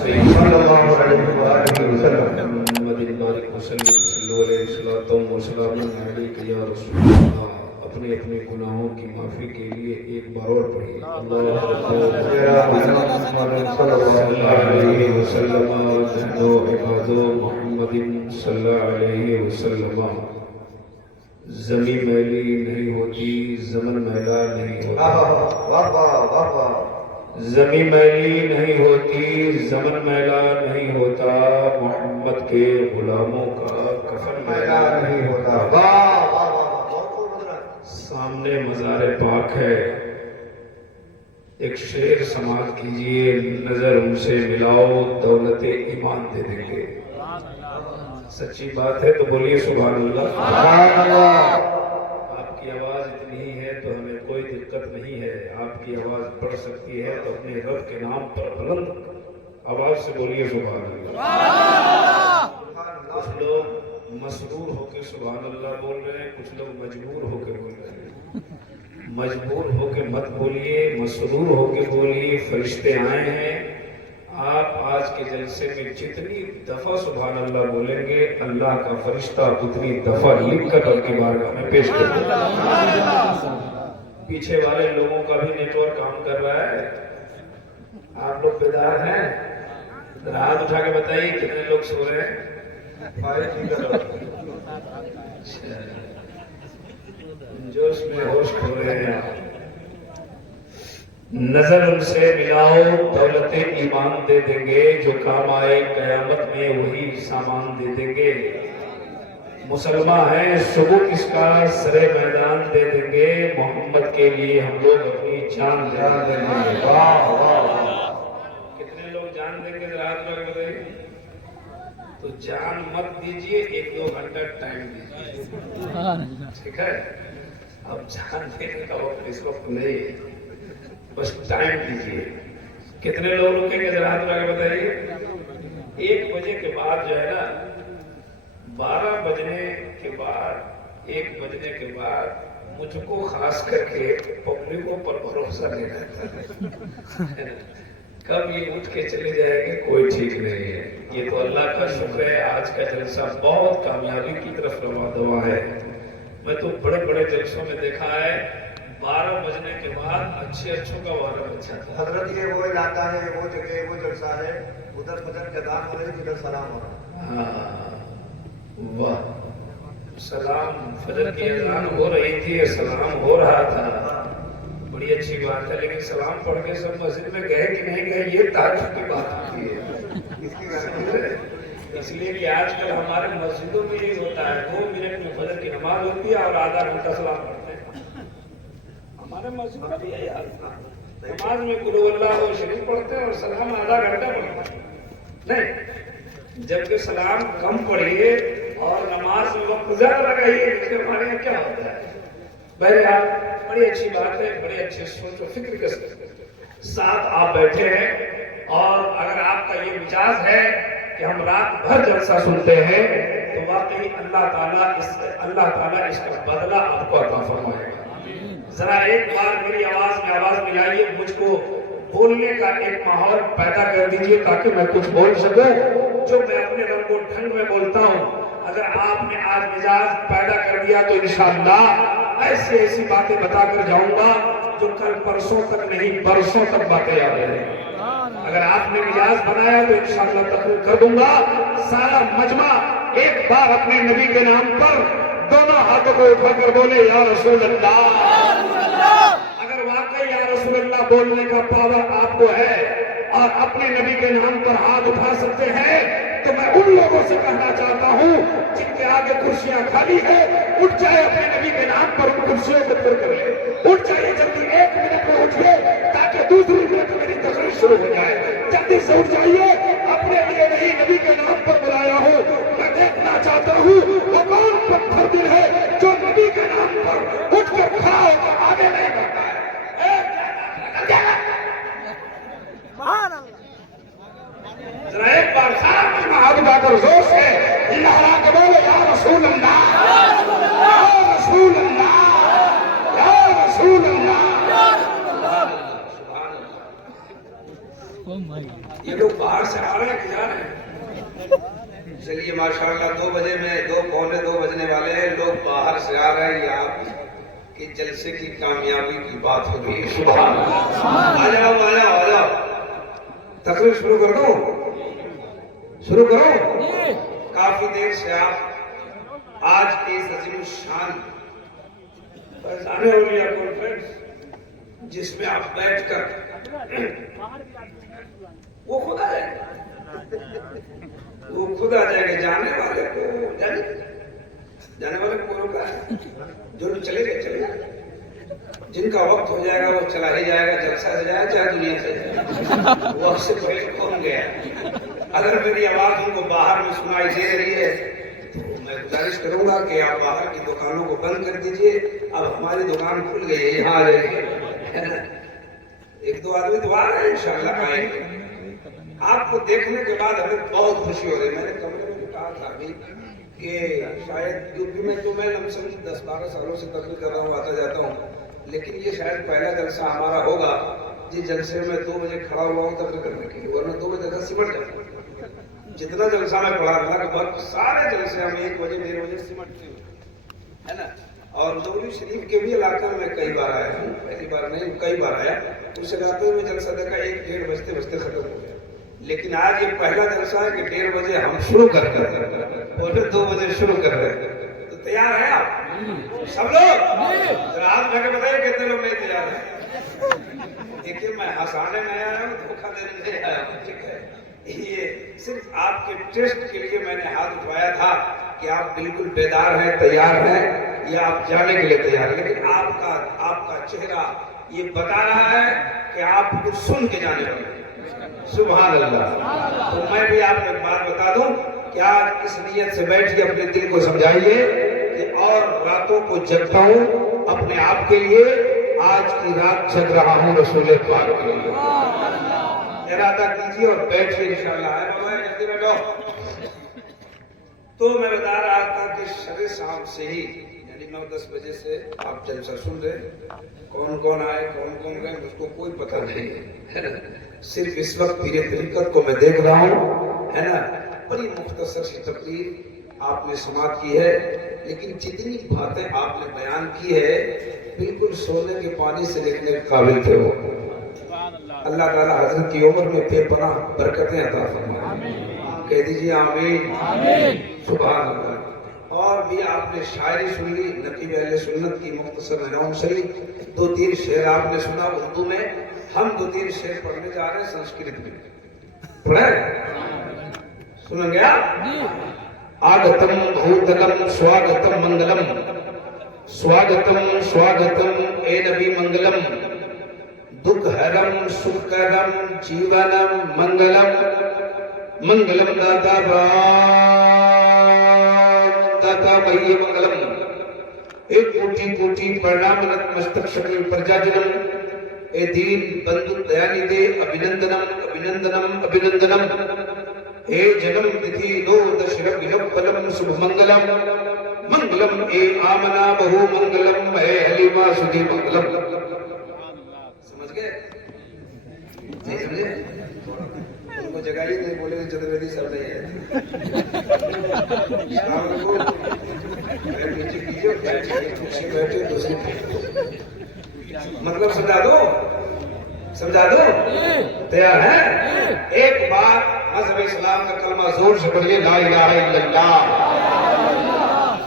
صلی اللہ علیہ وآلہ وسلم محمد بارک وسلم صلی اللہ علیہ وسلم یا رسول اللہ. اپنے اپنے گناہوں کی معافی کے لیے ایک بار اور پڑھیے صلی اللہ علیہ وسلم نحن عباد محمد صلی اللہ علیہ وسلم. زمین میلی نہیں ہوتی، زمن میلا نہیں ہوتا. زمین میلی نہیں ہوتی، زمن میلا نہیں ہوتا. محمد کے غلاموں کا کفن میلا نہیں ہوتا. سامنے مزار پاک ہے، ایک شعر سماعت کیجئے. نظر ان سے ملاؤ، دولت ایمان دے دیں گے. سچی بات ہے تو بولیے سبحان اللہ. آپ کی آواز اتنی ہی ہے تو ہمیں کوئی دقت نہیں ہے. آپ کی آواز بڑھ سکتی ہے تو اپنے رب کے نام پر بلند آواز سے بولیے سبحان اللہ. کچھ لوگ مسرور ہو کے سبحان اللہ بول رہے ہیں، کچھ لوگ مجبور ہو کے بول رہے ہیں. مجبور ہو کے مت بولیے، مسرور ہو کے بولیے. فرشتے آئے ہیں. آپ آج کے جلسے میں جتنی دفعہ سبحان اللہ بولیں گے، اللہ کا فرشتہ اتنی دفعہ لکھ کر آپ کی بارگاہ میں پیش کر دے گا. پیچھے والے لوگوں کا بھی نیٹ ورک کام کر رہا ہے. آپ لوگ بیدار ہیں؟ ہاتھ اٹھا کے بتائیے کتنے لوگ سو رہے ہیں. جوش میں ہوش کھو رہے ہیں. نظر ان سے ملاؤ، دولت ایمان دے دیں گے. جو کام آئے قیامت میں وہی سامان دے دیں گے. مسلمان ہیں، ثبوت اس کا سرے میدان دے دیں گے. محمد کے لیے ہم لوگ اپنی جان دے دیں گے. کتنے لوگ جان دیں گے رات میں بتائیے. تو جان مت دیجئے، 1-2 گھنٹہ ٹائم دیجئے. ٹھیک ہے؟ اب جان دینے کا وقت اس وقت نہیں ہے، بس ٹائم دیجئے. کتنے لوگ رکیں گے رات میں بتائیے. 1 بجے کے بعد جو ہے نا، 12 بجنے کے بعد، 1 بجنے کے بعد مجھ کو خاص کر کے پبلکوں پر بھروسہ نہیں رہتا ہے. کب یہ اٹھ کے چلے جائے گے کوئی ٹھیک نہیں ہے. یہ تو اللہ کا شکر ہے، آج کا جلسہ بہت کامیابی کی طرف رواں دوا ہے. میں تو بڑے بڑے جلسوں میں دیکھا ہے 12 بجنے کے بعد اچھے اچھوں کا وارہ بچہ تھا. حضرت یہ وہ علاقہ ہے، وہ جگہ، وہ جلسہ ہے، ادھر فجر کے اذان ہو رہی، ادھر سلام ہو رہا. ہاں واہ، سلام فجر کی اذان ہو رہی تھی، سلام ہو رہا تھا. بڑی اچھی بات ہے. لیکن سلام پڑھ کے سب مسجد میں گئے کہ نہیں گئے، یہ تعجب کی بات ہوتی ہے. اس لیے کہ آج کل ہمارے مسجدوں میں یہ ہوتا ہے 2 منٹ میں فجر کی نماز ہوتی ہے اور آدھا گھنٹہ سلام پڑھتے ہیں. ہمارے مسجد میں بھی یہی حال تھا. نماز میں قل اللہ شریف پڑھتے ہیں اور سلام آدھا گھنٹہ پڑھتے ہیں. نہیں، جبکہ سلام کم پڑھیے اور نماز میں وقت زیادہ لگائیے. اس کے ہمارے یہاں کیا ہوتا ہے؟ بہرحال بڑی اچھی بات ہے، بڑے اچھے سوچ و فکر کے ساتھ آپ بیٹھے ہیں. اور اگر آپ کا یہ مزاج ہے کہ ہم رات بھر جلسہ سنتے ہیں تو واقعی اللہ تعالیٰ اس کا بدلہ آپ کو عطا فرمائے گا. ذرا ایک بار میری آواز میں آواز ملائیے. مجھ کو بولنے کا ایک ماحول پیدا کر دیجئے تاکہ میں کچھ بول سکوں جو میں اپنے رنگ و ڈھنگ میں بولتا ہوں. اگر آپ نے آج مزاج پیدا کر دیا تو انشاءاللہ ایسی باتیں بتا کر جاؤں گا جو کل پرسوں تک نہیں برسوں تک باتیں یاد رہیں گی. اگر آپ نے مزاج بنایا تو انشاءاللہ تقریر کر دوں گا. سارا مجمع ایک بار اپنے نبی کے نام پر دونوں ہاتھوں کو اٹھا کر بولے یا رسول اللہ. اگر واقعی یا رسول اللہ بولنے کا پاور آپ کو ہے اور اپنے نبی کے نام پر ہاتھ اٹھا سکتے ہیں تو میں ان لوگوں سے کہنا چاہتا ہوں جن کے آگے کرسیاں خالی ہیں، اٹھ جائے اپنے نبی کے نام پر ان کرسیوں کو پر کر لے. اٹھ جائیے جلدی، 1 منٹ میں اٹھیے تاکہ دوسری منٹ میری تقریر شروع ہو جائے. جلدی سے اٹھ جائیے. اپنے لیے نہیں نبی کے نام پر بلایا ہو. میں دیکھنا چاہتا ہوں وہ کون پتھر دل ہے جو نبی کے نام پر اٹھ کر کھڑا ہو کر آگے نہیں بڑھتا ہے. ذرا ایک بار سارا مجمع ہاتھ اٹھا کر زور سے لہرا کے بولے یا رسول اللہ، یا رسول اللہ، یا رسول اللہ. یہ لوگ باہر سے آ رہے ہیں کہ جا رہے ہیں؟ چلیے ماشاءاللہ 2 بجے میں 2 پونے 2 بجنے والے ہیں، لوگ باہر سے آ رہے ہیں، یہ آپ کے جلسے کی کامیابی کی بات ہو گئی۔ سبحان اللہ، آ جاؤ آ جاؤ آ جاؤ، تقریر شروع کر دو، شروع کرو۔ کافی دیر سے آپ آج کے اس عظیم الشان فیضان اولیاء کانفرنس جس میں آپ بیٹھ کر وہ خدا ہے، وہ خدا جائے گا، جانے والے کو جانے والے کو روکا ہے، جو لوگ چلے گئے جن کا وقت ہو جائے گا وہ چلا ہی جائے گا، جلسہ سے جائے چاہے دنیا سے جائے، وقت سے پہلے کون گیا۔ اگر میری آواز ان کو باہر میں سنائی دے رہی ہے تو میں گزارش کروں گا کہ آپ باہر کی دکانوں کو بند کر دیجئے، اب ہماری دکان کھل گئی ہے، یہاں آ جائیے۔ 1-2 آدمی تو آ رہے ہیں، انشاءاللہ آئیں گے۔ آپ کو دیکھنے کے بعد ہمیں بہت خوشی ہو رہی ہے۔ میں نے کمرے میں کہا تھا ابھی کہ شاید یوپی میں تو میں لمسم 10-12 سالوں سے تقریر کر رہا ہوں، آتا جاتا ہوں، لیکن یہ شاید پہلا جلسہ ہمارا ہوگا جس جلسے میں 2 بجے کھڑا ہوا ہوں تقریر کرنے کے لیے، ورنہ 2 بجے تک سمٹ جاتا ہوں۔ جتنا جلسہ میں پڑھا تھا کہ بہت سارے جلسے ہم 1 بجے 1:30 بجے سمٹتے ہوئے، ہے نا۔ اور نوری شریف کے بھی علاقے میں کئی بار آیا ہوں، پہلی بار نہیں کئی بار آیا، اس علاقے میں جلسہ دیکھا 1-1:30 بجتے بجتے ختم ہو گیا، لیکن آج یہ پہلا جلسہ ہے کہ 1:30 بجے ہم شروع کر رہے ہیں اور پھر 2 بجے شروع کر رہے ہیں۔ تو تیار ہیں آپ سب لوگ؟ ذرا ہاتھ اٹھا کے بتائیے کتنے لوگ نہیں تیار ہیں۔ دیکھیے میں ہنسانے میں آیا ہوں، دھوکہ دینے نہیں آیا ہوں، ٹھیک ہے۔ یہ صرف آپ کے ٹیسٹ کے لیے میں نے ہاتھ اٹھایا تھا کہ آپ بالکل بیدار ہیں، تیار ہیں، یا آپ جانے کے لیے تیار ہیں، لیکن آپ کا چہرہ یہ بتا رہا ہے کہ آپ کچھ سن کے جانے والے ہیں۔ سبحان اللہ۔ تو میں بھی آپ کو ایک بات بتا دوں کہ آج اس نیت سے بیٹھیے، اپنے دل کو سمجھائیے کہ اور راتوں کو جگتا ہوں اپنے آپ کے لیے، آج کی رات جگ رہا ہوں رسول پاک کے لیے۔ ارادہ کیجیے اور بیٹھیے انشاءاللہ۔ آئے بابا جلدی بیٹھو۔ تو میں بتا رہا تھا کہ شب شام سے ہی یعنی 9-10 بجے سے آپ جلسہ سن رہے، کون کون آئے کون کون گئے مجھ کو کوئی پتہ نہیں ہے نا۔ صرف اس وقت پیر طریقت کو میں دیکھ رہا ہوں، ہے نا۔ بڑی مختصر سی تقریر آپ نے سماعت کی ہے، لیکن جتنی باتیں آپ نے بیان کی ہے بالکل سونے کے پانی سے لکھنے کے قابل تھے وہ۔ اللہ تعالیٰ حضرت کی عمر میں بے پناہ برکتیں عطا فرمائے، کہہ دیجیے آمین۔ سبحان اللہ۔ اور بھی آپ نے شاعری سن لی، نقیب اہل سنت کی مختصر نعوم شریف، 2-3 شعر آپ نے سنا اردو میں، ہم 2-3 شعر پڑھنے جا رہے ہیں سنسکرت میں، پڑھیں سنیں گے آپ؟ آگتم بھوتلم سواگتم منگلم، سواگتم سواگتم اے نبی منگلم، دکھ ہرم سکھ کرم جیونم منگلم، منگلم داتا داتا مہی منگلم، ایک کوٹی کوٹی پرنام نتمستک شکل پرجاجنم، اے دین بندو دیانی دے ابھینندنم ابھینندنم ابھینندنم، اے جنم تتھی دو دشرم یوپلم شبھ منگلم، منگلم اے آمنا بہو منگلم، اے حلیمہ سدھی منگلم۔ سمجھ گئے؟ نہیں سمجھے؟ ان کو جگہ ہی نہیں بولے چترویدی سب نہیں ہے۔ السلام علیکم۔ میں نیچے کیجئے بیٹھے بیٹھے دوسری مطلب سمجھا دو، سمجھا دو، تیار ہے؟ ایک بار مذہب اسلام کا کلمہ زور سے پڑھیے، لا الہ الا اللہ۔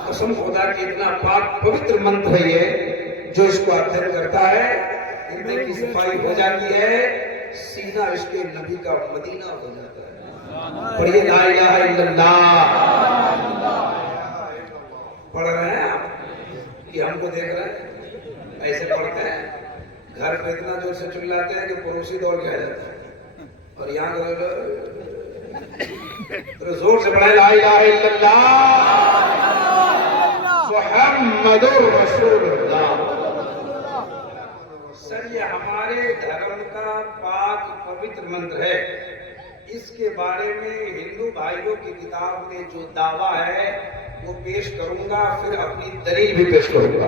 قسم خدا کی اتنا پاک پوتر منتر ہے یہ، جو اس کو ادھر کرتا ہے ہردے کی صفائی ہو جاتی ہے، سینہ عشق نبی کا مدینہ ہو جاتا ہے۔ پڑھیے لا الہ الا اللہ۔ پڑھ رہے ہیں آپ کہ ہم کو دیکھ رہے ہیں؟ ایسے پڑھتے ہیں، گھر پہ اتنا جور سے چلاتے ہیں کہ پڑوسی دوڑ کے آ جاتا ہے، اور یہاں زور سے پڑھیں لا الہ الا اللہ محمد رسول اللہ۔ سر یہ ہمارے دھرم کا پاک پوتر منتر ہے، اس کے بارے میں ہندو بھائیوں کی کتاب میں جو دعویٰ ہے وہ پیش کروں گا، پھر اپنی دلیل بھی پیش کروں گا۔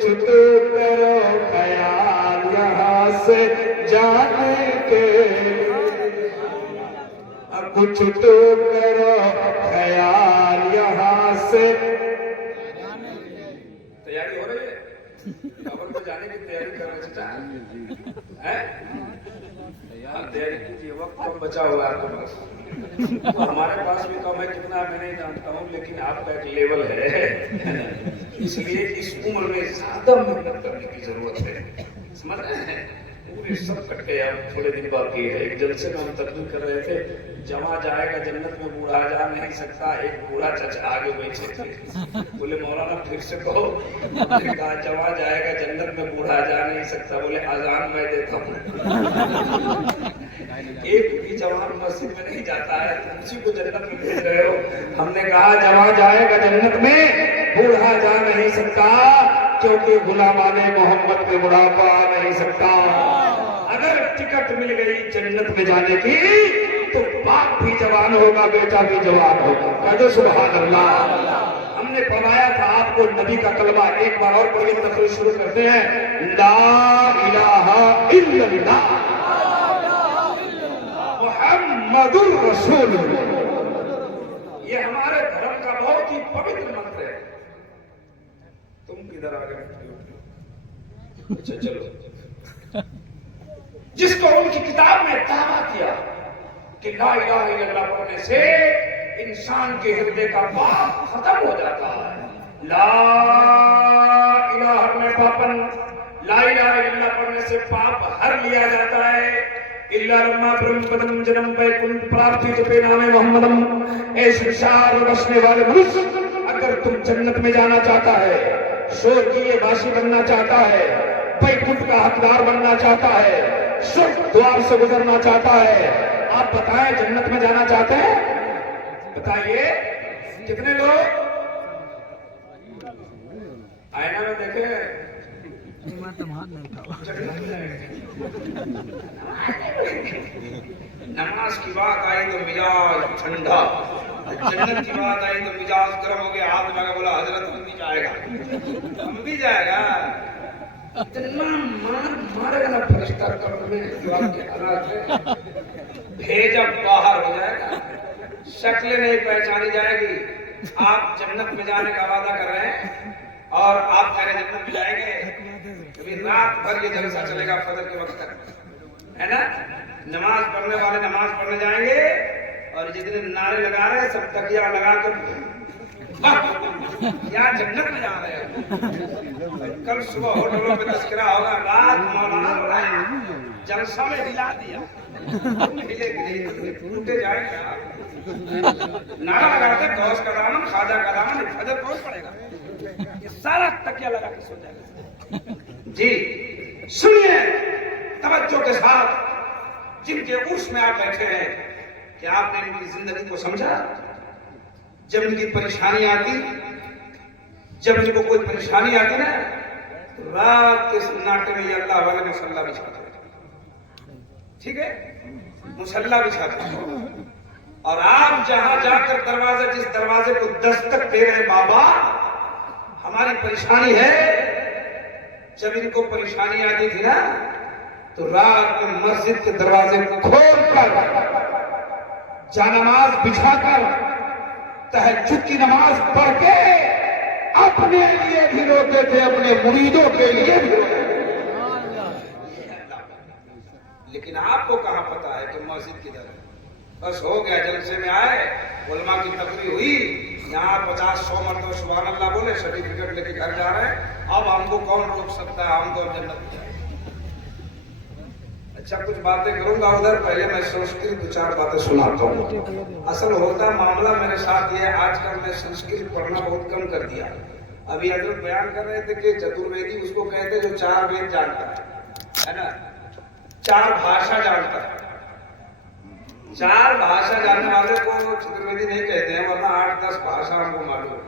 کچھ تو کرو خیال یہاں سے جانے کے، کچھ تو کرو خیال یہاں سے۔ تیاری ہو رہی ہے کابل میں جانے کی؟ تیاری کرنا چاہتا ہے، تیاری کیجیے، وقت کم بچا ہوا ہے آپ کے پاس، ہمارے پاس بھی کم ہے، کتنا میں نہیں جانتا ہوں، لیکن آپ کا ایک لیول ہے، اس لیے اس عمر میں زیادہ محنت کرنے کی ضرورت ہے، سمجھ رہے ہیں؟ پورے سب کٹے، اب تھوڑے دن باقی ہے۔ ایک جلسے میں ہم تقریر کر رہے تھے، جواں جائے گا جنت میں بوڑھا جا نہیں سکتا، ایک بوڑھا چچا آگے بیٹھے تھے، بولے مولانا پھر سے کہو، ہم نے کہا جواں جائے گا جنت میں بوڑھا جا نہیں سکتا، بولے اذان میں دیتا ہوں۔ ایک بھی جوان مسجد میں نہیں جاتا ہے، تم اسی کو جنت میں بھیج رہے ہو۔ ہم نے کہا جواں جائے گا جنت میں بوڑھا جا نہیں سکتا، کیونکہ غلامان محمد میں بڑھاپا آ نہیں سکتا۔ اگر ٹکٹ مل گئی جنت میں جانے کی تو باپ بھی جوان ہوگا، بیٹا بھی جوان ہوگا، کہہ دو سبحان اللہ۔ ہم نے پڑھایا تھا آپ کو نبی کا کلمہ، ایک بار اور پڑھیے، تقریر شروع کرتے ہیں۔ لا الہ الا اللہ محمد الرسول اللہ، یہ ہمارے دھرم کا بہت ہی پوتر منتر ہے۔ تم کدھر آ گئے؟ اچھا چلو، جس کو ان کی کتاب میں دعویٰ کیا کہ لا الہ الا اللہ پڑھنے سے انسان کے ہردے کا پاپ ختم ہو جاتا ہے، لا الہ میں پاپن، لا الہ الا اللہ پڑھنے سے پاپ ہر لیا جاتا ہے، الا رما برہم پدم جنم ویکنٹھ پراپتی تو پے نام محمدم۔ اے سنسار بسنے والے منشیہ، اگر تم جنت میں جانا چاہتا ہے، شور کی یہ باشی بننا چاہتا ہے، ویکنٹھ کا حقدار بننا چاہتا ہے، سرخ دوار سے گزرنا چاہتا ہے، آپ بتائیں جنت میں جانا چاہتے ہیں؟ بتائیے کتنے لوگ؟ آئینہ میں دیکھیں، نماز کی بات آئی تو مزاج ٹھنڈا، جنت کی بات آئی تو مزاج گرم ہو گیا، ہاتھ لگا بولا حضرت ہم بھی جائے گا، ہم بھی جائے گا۔ اتنا مارے گا نا فرشتہ قبر میں، بھیجا باہر ہو جائے گا، شکلیں نہیں پہچانی جائے گی۔ آپ جنت میں جانے کا وعدہ کر رہے ہیں اور آپ کہہ رہے ہیں جنت میں جائیں گے، کبھی رات بھر یہ جلسہ چلے گا فجر کے وقت تک، ہے نا؟ نماز پڑھنے والے نماز پڑھنے جائیں گے اور جتنے نعرے لگا رہے ہیں سب تکیہ لگا کر یا جنت میں جا رہے ہیں۔ کل صبح ہوٹلوں پہ تذکرہ ہوگا، رات مولانا ہو رہا ہے، جلسہ میں ہلا دیا، ٹوٹے جائیں گے، نعرہ لگاتے غوث کا دامن، خواجہ کا دامن، فجر کون پڑے گا؟ یہ سارا تکیہ لگا کے سو جائے گا۔ جی سنیے توجہ کے ساتھ، جن کے عرش میں آپ بیٹھے ہیں، کہ آپ نے ان کی زندگی کو سمجھا؟ جب ان کی پریشانی آتی، جب ان کو کوئی پریشانی آتی نا، تو رات کے سناٹے میں یہ اللہ والے مصلہ بچھاتے، ٹھیک ہے، مصلہ بچھاتے، اور آپ جہاں جا کر دروازے، جس دروازے کو دستک دے رہے بابا ہماری پریشانی ہے، جب ان کو پریشانی آتی تھی نا تو رات میں مسجد کے دروازے کھول کر، جانماز بچھا کر، تہجد کی نماز پڑھ کے اپنے لیے بھی روتے تھے، اپنے مریدوں کے لیے بھی روتے تھے۔ لیکن آپ کو کہاں پتا ہے کہ مسجد کدھر ہے؟ بس ہو گیا، جلسے میں آئے، علماء کی تقریر ہوئی، یہاں 50-100 مرتبہ سبحان اللہ بولے، سرٹیفکیٹ لے کے گھر جا رہے ہیں، اب ہم کو کون روک سکتا ہے، ہم تو جنت میں جائیں۔ اچھا کچھ باتیں کروں گا ادھر، پہلے میں سنسکرت 2-4 باتیں سناتا ہوں۔ اصل ہوتا معاملہ میرے ساتھ یہ ہے، آج کل میں سنسکرت پڑھنا بہت کم کر دیا۔ ابھی حضرت بیان کر رہے تھے کہ چترویدی اس کو کہتے ہیں جو 4 وید جانتا ہے نا، 4 بھاشا جانتا ہے۔ 4 بھاشا جاننے والے کو چترویدی نہیں کہتے ہیں، ورنہ 8-10 بھاشا ہم کو معلوم ہے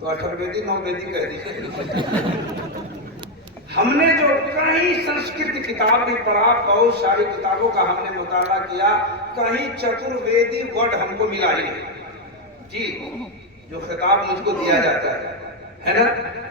تو 8ویدی 9ویدی کہہ دیجیے۔ ہم نے جو کہیں سنسکرت کتاب بھی پڑھا، بہت ساری کتابوں کا ہم نے مطالعہ کیا، کہیں چترویدی ورڈ ہم کو ملا ہی نہیں، جی جو خطاب مجھ کو دیا جاتا ہے نا،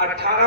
18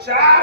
4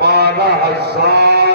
12,000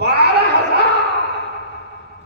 12,000।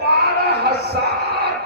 12,000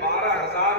12,000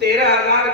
13,000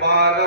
12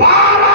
12।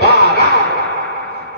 12,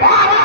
12।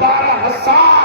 12,000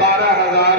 12,000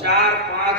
4-5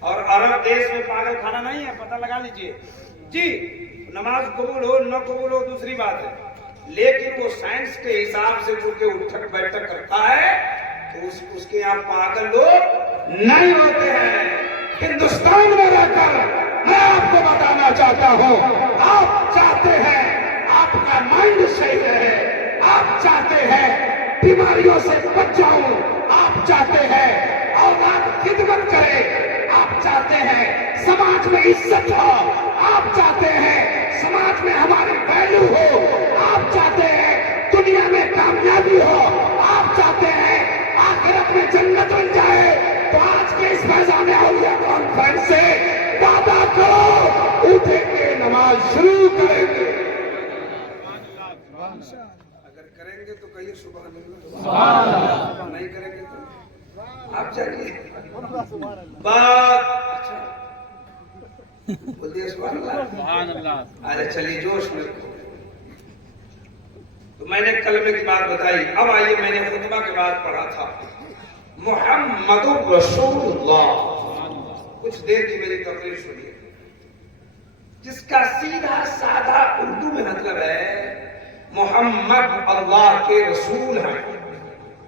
اور عرب دیش میں پاگل کھانا نہیں ہے، پتہ لگا لیجئے جی. نماز قبول ہو نہ قبول ہو دوسری بات ہے، لیکن وہ سائنس کے حساب سے جو کہ اٹھک بیٹھک کرتا ہے تو اس کے یہاں پاگل لوگ نہیں ہوتے ہیں. ہندوستان میں رہ کر میں آپ کو بتانا چاہتا ہوں، آپ چاہتے ہیں آپ کا مائنڈ صحیح رہے، آپ چاہتے ہیں بیماریوں سے بچ جاؤں، آپ چاہتے ہیں اولاد خدمت کرے، آپ چاہتے ہیں سماج میں عزت ہو، آپ چاہتے ہیں سماج میں ہماری ویلیو ہو، آپ چاہتے ہیں دنیا میں کامیابی ہو، آپ چاہتے ہیں آخرت میں جنت بن جائے، تو آج کے اس فیضان اولیاء کانفرنس سے وعدہ کرو اٹھیں گے نماز شروع کریں گے. اگر کریں گے تو کہیں سبحان اللہ، نہیں کریں گے تو آپ چاہیے بات اچھا بول دیا سبحان اللہ. ارے چلیے جوش میں. تو میں نے کلمے کی بات بتائی. اب آئیے میں نے خطبہ کے بعد پڑھا تھا محمد رسول اللہ. کچھ دیر کی میری تقریر سنیے جس کا سیدھا سادہ اردو میں مطلب ہے محمد اللہ کے رسول ہیں.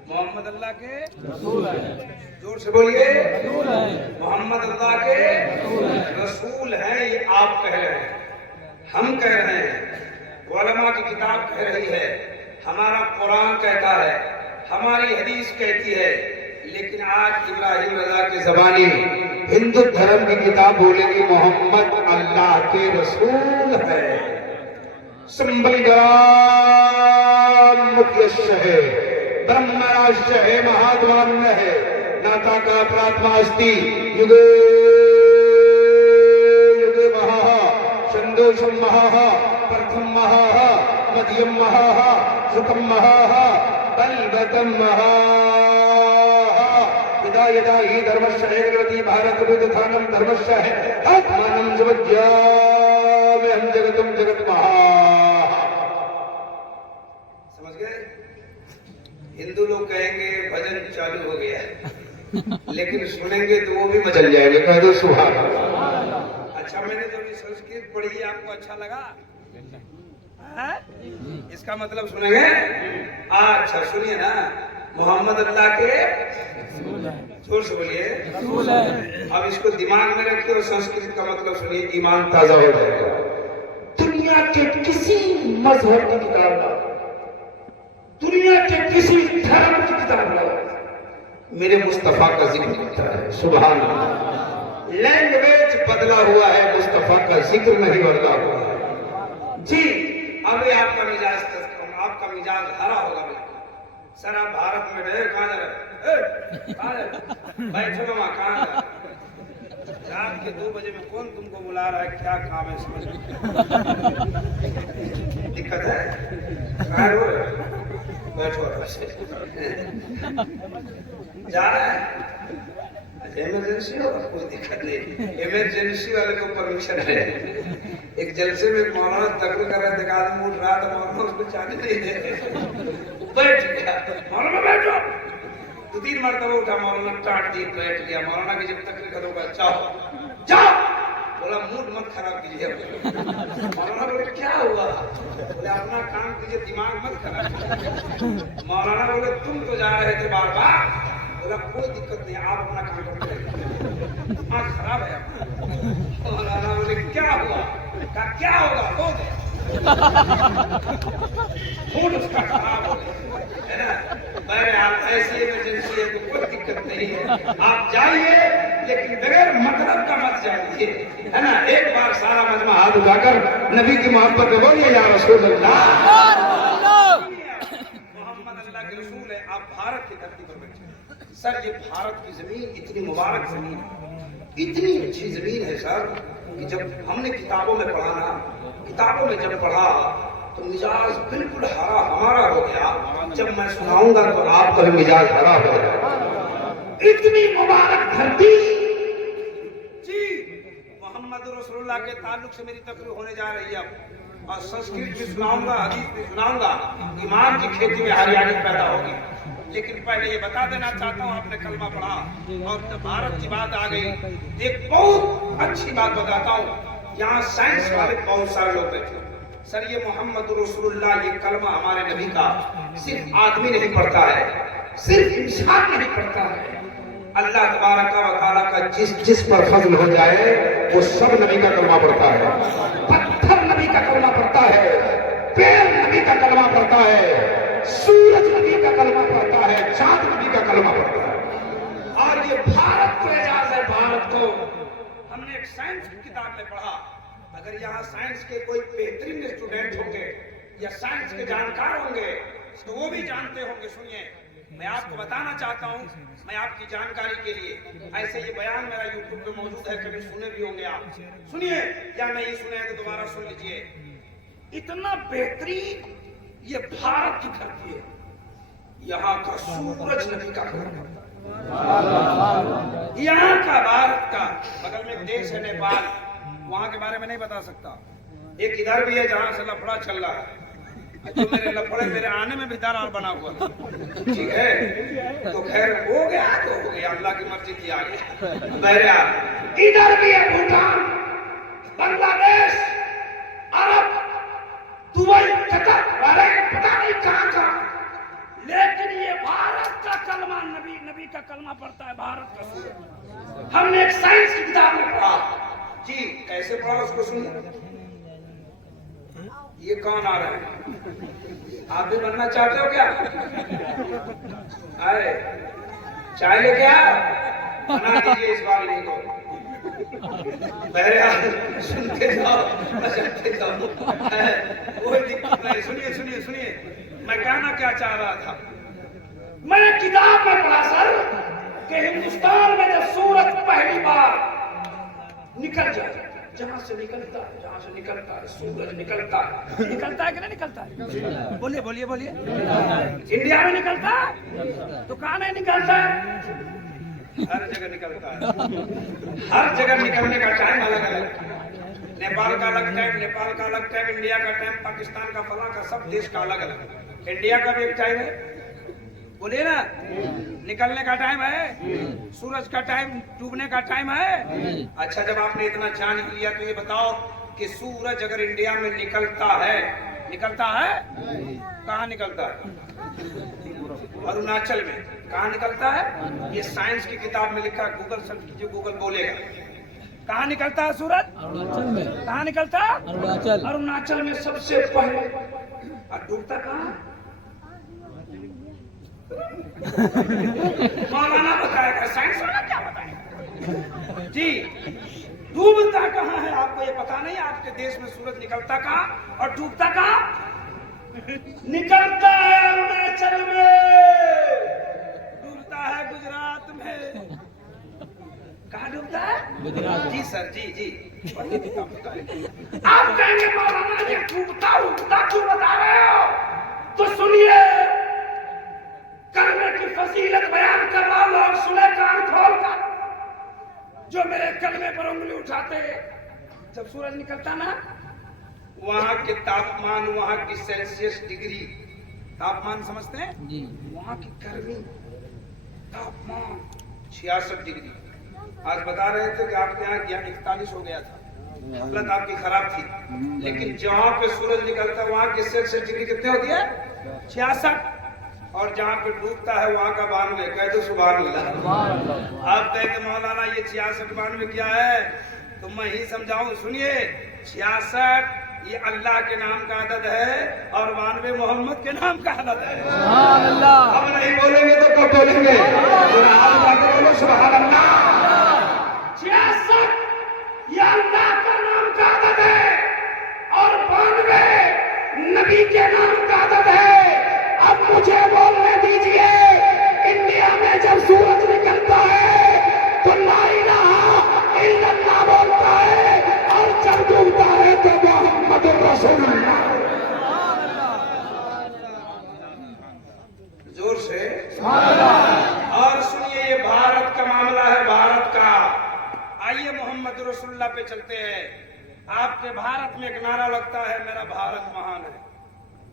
محمد اللہ کے رسول ہیں. زور سے بولیے محمد اللہ کے رسول ہیں. یہ آپ کہہ رہے ہیں، ہم کہہ رہے ہیں، علماء کی کتاب کہہ رہی ہے، ہمارا قرآن کہتا ہے، ہماری حدیث کہتی ہے. لیکن آج ابراہیم رضا کی زبانی ہندو دھرم کی کتاب بولے گی محمد اللہ کے رسول ہے. سمبل گرام مکیش ہے برہمراش ہے مہاتمان ہے ناتا کا پراتما استی یگے یگے مہا شندوشم مہا پرتھم مہا مدھیم مہا سکم مہا بلگتم مہا یدا یدا ہی دھرمشہ ایکرتی بھارت بدھانم دھرمشہ ہے آتمانم سمجھیام ہم جگتم جگت مہا. سمجھ گئے؟ ہندو لوگ کہیں گے بھجن چالو ہو گیا لیکن سنیں گے تو وہ بھی مچل جائے گا. کہہ دو سبحان اللہ. اچھا میں نے جو سنسکرت پڑھی آپ کو اچھا لگا؟ اس کا مطلب سنیں گے؟ اچھا سنیے نا. محمد اللہ کے زور سے بولیے. اب اس کو دماغ میں رکھیں اور سنسکرت کا مطلب سنیے، ایمان تازہ ہو جائے گا. دنیا کے کسی مذہب کی کتاب لاؤ، دنیا کے کسی دھرم کی کتاب لاؤ، میرے مصطفیٰ کا ذکر ہوتا ہے. سبحان اللہ. لینگویج بدلا ہوا ہے، مصطفیٰ کا ذکر نہیں بدلا ہوا ہے. جی اب یہ آپ کا مزاج آپ کا مزاج ہرا ہوگا. بالکل سر آپ بھارت میں رہے، کہاں جا رہے؟ بیٹھو ماما کہاں جا رہے؟ رات کے 2 بجے میں کون تم کو بلا رہا ہے؟ کیا کام ہے سمجھ دقت ہے؟ خیر ہو بیٹھو جا رہا ہے. ایمرجنسی ہو کوئی دقت نہیں، ایمرجنسی والے کو پرمیشن ہے. ایک جلسے میں مولانا تقریر کر رہے تھے، آدمی اٹھ رہا تھا، مولانا اس کو چاہنے نہیں دے بیٹھ گیا. مولانا بیٹھو. 2-3 مرتبہ اٹھا، مولانا ٹاٹ دی بیٹھ گیا. مولانا کی جب تقریر کرو گا چاہو جاؤ. بولا موڈ مت خراب کیجیے. مولانا بولے کیا ہوا؟ بولے اپنا کام کیجیے، دماغ مت خراب کیجیے. مولانا بولے تم تو جا رہے تھے بار بار. بولا کوئی دقت نہیں، آپ اپنا کام کرتے ہیں، دماغ خراب ہے. مولانا بولے کیا ہوا؟ کہا کیا ہوگا؟ ہو گیا. موڈ اس کا خراب ہو گیا. بہرحال ایسی ایمرجنسی ہے تو کوئی دقت نہیں ہے، آپ جائیے لیکن بغیر مطلب کا مت جائیے، ہے نا. ایک بار سارا مجمع ہاتھ اٹھا کر نبی کی محبت میں بولیے یا رسول اللہ. محمد اللہ کے رسول ہے. آپ بھارت کی دھرتی پر بیٹھے. سر یہ بھارت کی زمین اتنی مبارک زمین ہے، اتنی اچھی زمین ہے سر کہ جب ہم نے کتابوں میں پڑھا نا، کتابوں میں جب پڑھا تو مزاج بالکل ہرا ہمارا ہو گیا. جب میں سناؤں گا تو آپ کا مزاج ہرا ہو جائے گا. اتنی مبارک دھرتی. جی محمد رسول اللہ کے تعلق سے میری تقریر ہونے جا رہی ہے اب، اور سنسکرت بھی سناؤں گا، حدیث بھی سناؤں گا. ایمان کی کھیتی میں ہریالی پیدا ہوگی. لیکن پہلے یہ بتا دینا چاہتا ہوں، آپ نے کلمہ پڑھا اور جب بھارت کی بات آ گئی، ایک بہت اچھی بات بتاتا ہوں، یہاں سائنس والے بہت سارے لوگ بیٹھے، سر یہ محمد رسول اللہ، یہ کلمہ ہمارے نبی کا صرف آدمی نہیں پڑھتا ہے، صرف انسان نہیں پڑھتا ہے، اللہ تبارک و تعالیٰ کا جس پر فضل ہو جائے وہ سب نبی کا کلمہ پڑھتا ہے، پتھر نبی کا کلمہ پڑھتا ہے، پیڑ نبی کا کلمہ پڑھتا ہے، سورج نبی کا کلمہ پڑھتا ہے، چاند نبی کا کلمہ پڑھتا ہے، اور یہ بھارت کو اعزاز ہے، بھارت کو ہم نے ایک سائنس کی کتاب میں پڑھا، اگر یہاں سائنس کے کوئی بہترین اسٹوڈنٹ ہوں گے یا سائنس کے جانکار ہوں گے تو وہ بھی جانتے ہوں گے، سنیے میں آپ کو بتانا چاہتا ہوں، میں آپ کی جانکاری کے لیے، ایسے یہ بیان میرا یوٹیوب پہ موجود ہے، کبھی سنے بھی ہوں گے آپ، سنیے یا نہیں سنے تو دوبارہ سن لیجئے، اتنا بہترین یہ بھارت کی دھرتی ہے، یہاں کا سورج نبی کا گھر ہے، یہاں کا بھارت کا، بغل میں ایک دیش ہے نیپال، وہاں کے بارے میں نہیں بتا سکتا، ایک ادھر بھی ہے جہاں سے لفڑا چل رہا ہے، جو میرے لفڑے میرے آنے میں بھی درار بنا ہوا تھا، ٹھیک ہے تو خیر ہو گیا تو ہو گیا، اللہ کی مرضی تھی، آ گیا بہرحال ادھر بھی ہے بھوٹان، بنگلہ دیش، عرب، دبئی، قطر، بحرین، پتہ نہیں کہاں کہاں، لیکن یہ بھارت کا کلمہ نبی کا کلمہ پڑھتا ہے، بھارت کا سورج، ہم نے ایک سائنس کی کتاب میں پڑھا، جی کیسے پڑھا اس کو سنیے، یہ کون آ رہا ہے؟ آپ بھی بننا چاہتے ہو کیا؟ آئے چائے لے کے آ، بنا دیجیے اس والی کو، بہرحال سنتے جاؤ بجاتے جاؤ، کوئی دقت نہیں، سنیے سنیے سنیے، میں کہنا کیا چاہ رہا تھا، میں نے کتاب میں پڑھا سر کہ ہندوستان میں جب سورج پہلی بار نکل جائے، جہاں سے نکلتا ہے سورج نکلتا ہے کہ نہیں نکلتا ہے؟ بولیے بولیے بولیے، انڈیا میں نکلتا ہے تو کہاں نہیں نکلتا ہے؟ ہر جگہ نکلتا ہے، ہر جگہ نکلنے کا ٹائم الگ الگ، نیپال کا الگ ٹائم، نیپال کا الگ ٹائم، انڈیا کا ٹائم، پاکستان کا فلاں کا، سب دیش کا الگ الگ، انڈیا کا بھی ایک ٹائم ہے، بولیے نا، نکلنے کا ٹائم ہے، سورج کا ٹائم، ڈوبنے کا ٹائم ہے، اچھا جب آپ نے اتنا جان لیا تو یہ بتاؤ کہ سورج اگر انڈیا میں نکلتا ہے کہاں نکلتا ہے؟ اروناچل میں، کہاں نکلتا ہے؟ یہ سائنس کی کتاب میں لکھا ہے، گوگل سرچ کیجئے، گوگل بولے گا، کہاں نکلتا ہے سورج؟ اروناچل میں، کہاں نکلتا ہے؟ اروناچل میں سب سے پہلے، اور ڈوبتا کہاں؟ مولانا بتائے گا، سائنس والا کیا بتائے گا؟ جی ڈوبتا کہاں ہے آپ کو یہ پتا نہیں، آپ کے دیش میں سورج نکلتا کہاں اور ڈوبتا کہاں؟ نکلتا ہے اروناچل میں، ڈوبتا ہے گجرات میں، کہاں ڈوبتا ہے؟ جی سر، جی آپ کہیں گے مولانا یہ ڈوبتا کیوں بتا رہے ہو؟ تو سنیے، کلمے کی فضیلت بیان کر رہا ہوں، لوگ سنے کان کھول کر، جو میرے کلمے پر انگلی اٹھاتے، جب سورج نکلتا نا، وہاں کے تاپمان، وہاں کی سیلسیس ڈگری تاپمان سمجھتے ہیں جی، وہاں کی گرمی تاپمان 66 ڈگری، آج بتا رہے تھے کہ آپ کے یہاں 41 ہو گیا تھا، حالت آپ کی خراب تھی، لیکن جہاں پہ سورج نکلتا وہاں کی سیلسیس ڈگری کتنے ہوتی ہے؟ 66، اور جہاں پہ ڈوبتا ہے وہاں کا 92، کہہ دو سبحان اللہ، آپ کہیں گے مولانا یہ 66 92 کیا ہے؟ تو میں ہی سمجھاؤں، سنیے، 66 یہ اللہ کے نام کا عدد ہے اور 92 محمد کے نام کا عدد ہے، سبحان اللہ، اب نہیں بولیں گے تو کب بولیں گے؟ بولو سبحان اللہ، 66 یہ اللہ کا نام کا عدد ہے اور 92 نبی کے نام کا عدد ہے، اب مجھے بولنے دیجئے، انڈیا میں جب سورج نکلتا ہے تو لا الہ الا اللہ بولتا ہے، اور جب ڈوبتا ہے تو محمد رسول اللہ، زور سے سبحان اللہ، اور سنیے یہ بھارت کا معاملہ ہے، بھارت کا، آئیے محمد رسول اللہ پہ چلتے ہیں، آپ کے بھارت میں ایک نعرہ لگتا ہے، میرا بھارت مہان ہے،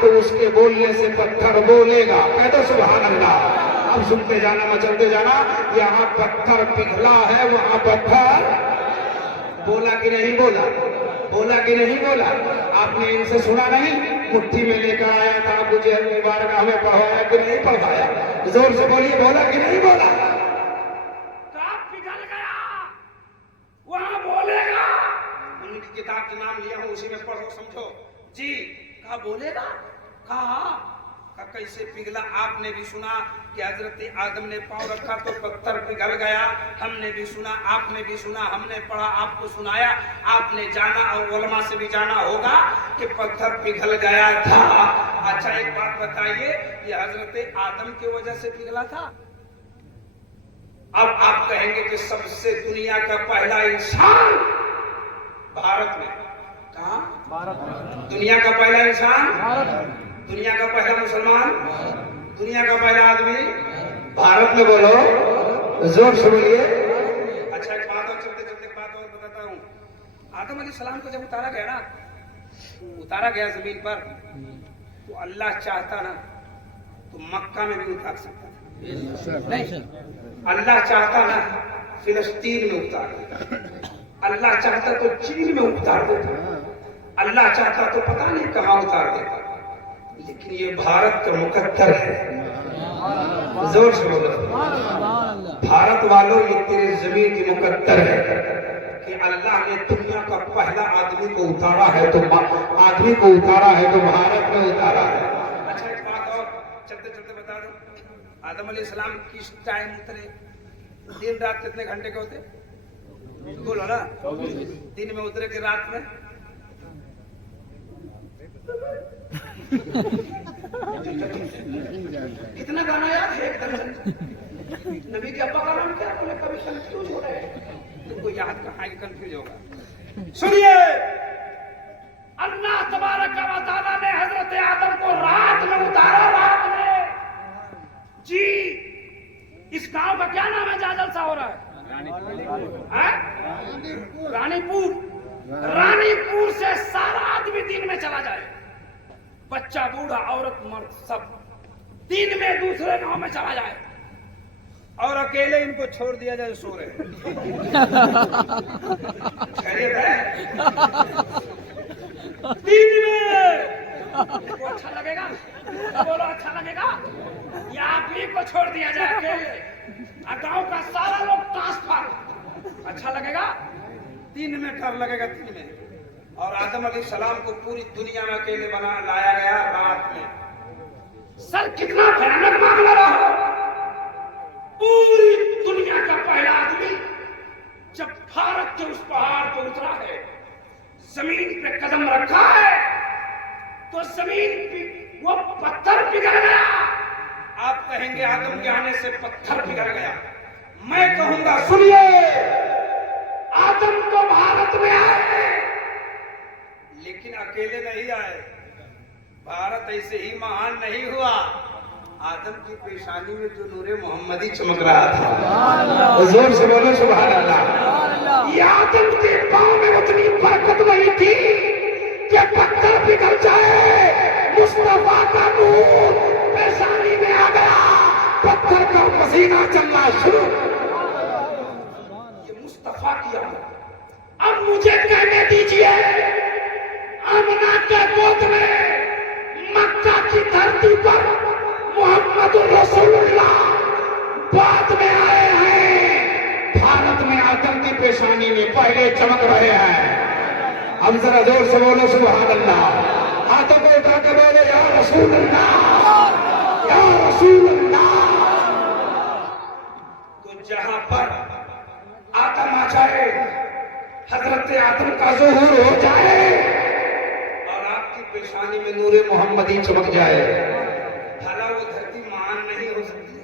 تو اس کے بولنے سے پتھر بولے گا. کہہ دو سبحان اللہ. اب سنتے جانا مچلتے جانا. یہاں پتھر پگھلا ہے, وہاں پتھر بولا کہ نہیں بولا, بولا کہ نہیں بولا. آپ نے ان سے سنا نہیں, مٹھی میں لے کر آیا تھا ابو جہل کی بارگاہ میں, پڑھوایا کہ نہیں پڑھوایا؟ زور سے بولیے, بولا کہ نہیں بولا؟ پگھل گیا وہاں بولے گا. ان کی کتاب کا نام لیا ہوں, اسی میں پڑھو سمجھو. جی کہا بولے گا, کہا کیسے پگھلا. آپ نے بھی سنا کہ حضرت آدم نے پاؤں رکھا تو پتھر پگھل گیا. ہم نے بھی سنا, آپ نے بھی سنا, ہم نے پڑھا, آپ کو سنایا, آپ نے جانا اور علماء سے بھی جانا ہوگا کہ پتھر پگھل گیا تھا. اچھا ایک بات بتائیے, یہ حضرت آدم کی وجہ سے پگھلا تھا؟ اب آپ کہیں گے کہ سب سے دنیا کا پہلا انسان بھارت میں. کہاں؟ دنیا کا پہلا انسان, دنیا کا پہلا مسلمان, دنیا کا پہلا آدمی بھارت میں. بولو زور سے بولیے. اچھا ایک بات اور چلتے چلتے ایک بات اور بتاتا ہوں. آدم علیہ السلام کو جب اتارا گیا نا, اتارا گیا زمین پر, تو اللہ چاہتا نا تو مکہ میں بھی اتار سکتا تھا. نہیں, اللہ چاہتا نا فلسطین میں اتار دیتا, اللہ چاہتا تو چین میں اتار دیتا, اللہ چاہتا تو پتہ نہیں کہاں اتار دیتا. لیکن یہ بھارت کا مقدر ہے. زور سے بولو, بھارت والوں یہ تیرے زمین کی مقدر ہے کہ اللہ نے دنیا کا پہلا آدمی کو اتارا ہے, تو آدمی کو اتارا ہے تو بھارت میں اتارا ہے. اچھا ایک بات اور چلتے چلتے بتا دو, آدم علیہ السلام کس ٹائم اترے؟ دن رات کتنے گھنٹے کے ہوتے؟ بولو نا, دن میں اترے کہ رات میں؟ کتنا گانا یاد ہے؟ ایک درجن. نبی کے ابا کا نام کیا؟ بولے کبھی کنفیوز ہو رہے ہیں. تم کو یاد کہاں کہ کنفیوز ہوگا. سنیے, اللہ تبارک و تعالیٰ نے حضرت آدم کو رات میں اتارا, رات میں. جی اس گاؤں کا کیا نام ہے جہاں جلسہ ہو رہا ہے؟ رانی پور. رانی پور سے سارا آدمی دن میں چلا جائے, بچہ بوڑھا عورت مرد سب دن میں دوسرے گاؤں میں چلا جائے, اور اکیلے ان کو چھوڑ دیا جائے سو رہے. خیریت ہے؟ دن میں کو اچھا لگے گا؟ بولو اچھا لگے گا؟ یا آپ ہی کو چھوڑ دیا جائے اکیلے, گاؤں کا سارا لوگ ٹرانسفر, اچھا لگے گا؟ دن میں ڈر لگے گا, دن میں. اور آدم علیہ السلام کو پوری دنیا میں اکیلے بنا لایا گیا رات میں. سر کتنا بھیانک معاملہ رہا. پوری دنیا کا پہلا آدمی جب بھارت کے اس پہاڑ پہ اترا ہے, زمین پہ قدم رکھا ہے, تو زمین پہ وہ پتھر پگھل گیا. آپ کہیں گے آدم کے آنے سے پتھر پگھل گیا. میں کہوں گا سنیے, آدم تو بھارت میں آئے لیکن اکیلے نہیں آئے. بھارت ایسے ہی مہان نہیں ہوا. آدم کی پیشانی میں جو نور محمدی چمک رہا تھا, زور سے بولو سبحان اللہ. یہ آدم کے پاؤں میں اتنی برکت نہیں تھی کہ پتھر پگھل جائے. مصطفیٰ کا نور پیشانی میں آ گیا, پتھر کا پسینہ چلنا شروع. یہ مصطفیٰ کی آمد. اب مجھے کہنے دیجئے, آمنہ کے گود میں مکہ کی دھرتی پر محمد رسول اللہ بعد میں آئے ہیں, بھارت میں آدم کی پیشانی میں پہلے چمک رہے ہیں. اب ذرا زور سے بولو سبحان اللہ. ہاتھوں کو اٹھا کے بولے یا رسول اللہ, یا رسول اللہ. تو جہاں پر آدم آ جائے, حضرت آدم کا ظہور ہو جائے اور آپ کی پیشانی میں نور محمدی چمک جائے, بھلا وہ دھرتی مان نہیں ہو سکتی؟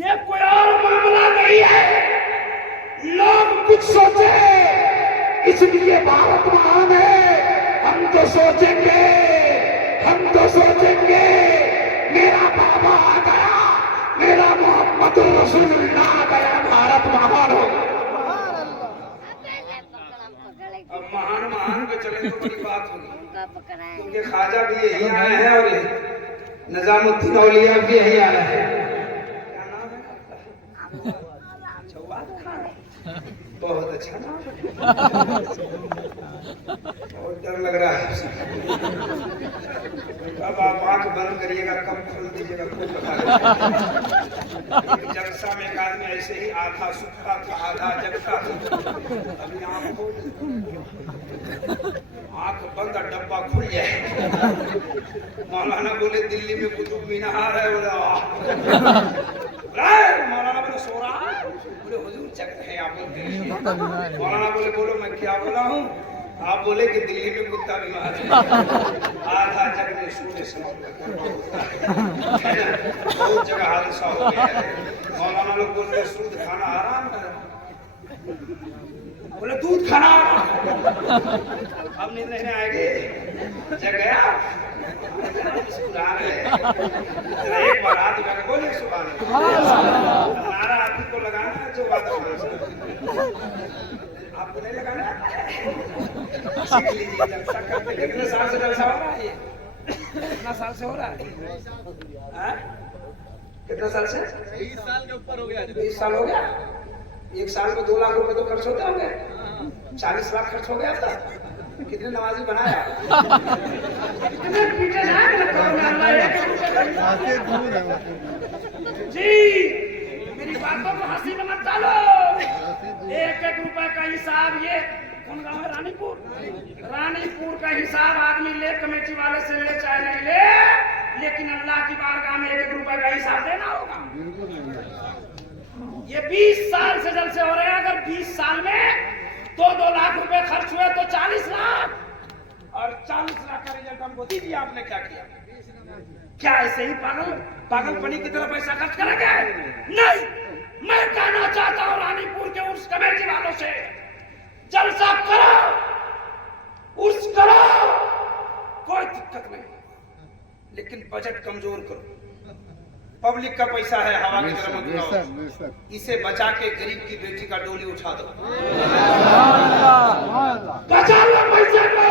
یہ کوئی اور معاملہ نہیں ہے. لوگ کچھ سوچے اس لیے بھارت مہان ہے. ہم تو سوچیں گے, ہم تو سوچیں گے میرا بابا آ گیا, میرا محمد رسول اللہ آ گیا, بھارت مہان ہو گیا. اب مہان مہان پہ چلے تو بڑی بات ہوگی. کیونکہ خواجہ بھی یہی آئے ہیں اور نظام الدین اولیاء بھی یہی آئے ہیں. کیا نام ہے چواد خان؟ بہت اچھا نام ہے. بہت ڈر لگ رہا ہے. اب آپ آنکھ بند کریے گا, کب کھول دیجیے گا خود بتا دیں. ایک جلسہ میں ایک آدمی ایسے ہی آدھا سکتا تھا آدھا جگتا تھا. ابھی آنکھ بند اور ڈبہ کھل جائے. مولانا بولے دلی میں قطب مینار ہے. مولانا بولے سو رہا ہے. بولے حضور جگ رہے آپ بولتے ہیں. مولانا بولے بولو میں کیا بولا ہوں. آپ بولے کہ دلی میں کتا بیمار ہے. آدھا جگنے سونے سلام بہت جگہ حادثہ ہو گیا ہے. مولانا لوگ بول رہے سود کھانا حرام ہے. بولے دودھ کھانا اب نیند نہیں آئے گی. جگ گیا مسکرا رہے. ایک بار ہاتھ اٹھا کے بولے سبحان اللہ. نعرہ آدمی کو لگانا ہے جو بات آپ کو نہیں لگانا. سیکھ لیجیے جلسہ کرتے. کتنے سال سے جلسہ ہو رہا ہے یہ؟ کتنا سال سے ہو رہا ہے؟ کتنا سال سے؟ 20 سال کے اوپر ہو گیا. 20 سال ہو گیا. ایک سال میں 2 لاکھ روپے تو خرچ ہوتے ہوں گے. 40 لاکھ خرچ ہو گیا تھا. کتنے نمازی بنایا؟ جی میری باتوں کو ہنسی میں مت ڈالو. 1-1 روپے کا حساب. یہ کون گاؤں ہے؟ رانی پور. رانی پور کا حساب آدمی لے کمیٹی والے سے لے چاہے نہیں لے, لیکن اللہ کی بارگاہ میں 1 روپے کا حساب دینا ہوگا. یہ 20 سال سے جلسے ہو رہے ہیں. اگر 20 سال میں 2 لاکھ روپے خرچ ہوئے تو 40 لاکھ. اور 40 لاکھ کا رزلٹ ہم کو دیجیے. آپ نے کیا کیا؟ کیا ایسے ہی پاگل پنی کی طرح پیسہ خرچ کریں گے؟ نہیں. میں کہنا چاہتا ہوں رانی پور کے عرس کمیٹی والوں سے, جلسہ کرو, عرس کرو, کوئی دقت نہیں, لیکن بجٹ کمزور کرو. پبلک کا پیسہ ہے, ہوا کی طرح مت اڑاؤ. اسے بچا کے غریب کی بیٹی کا ڈولی اٹھا دو. بچا لو پیسے کو.